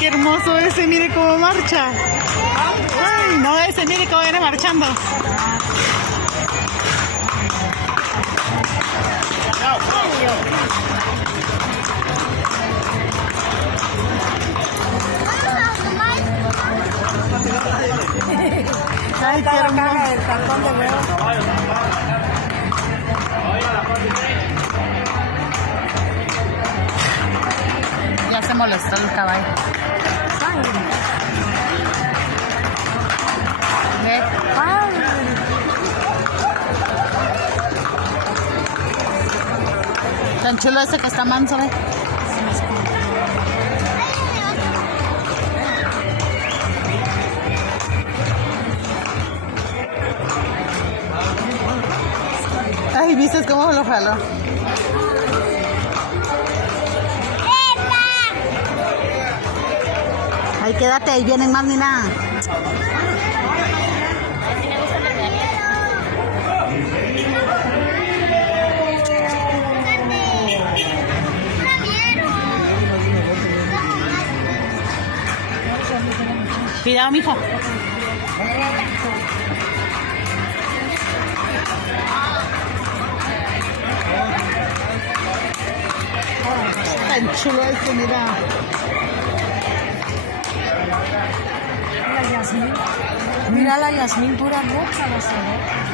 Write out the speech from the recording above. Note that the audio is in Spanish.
qué hermoso ese, mire cómo marcha. Ay, no, ese, mire cómo viene marchando. Ay, qué hermoso. El cartón de huevo. Ya se molestó el caballo. Ve. Tan chulo ese que está manso, ¿eh? Ay, ¿viste cómo lo jaló? Ay, quédate, ahí vienen más, Nina. Cuidado, mijo. Tan chulo esto, mira. Mira la Yasmín dura mucho, no sé.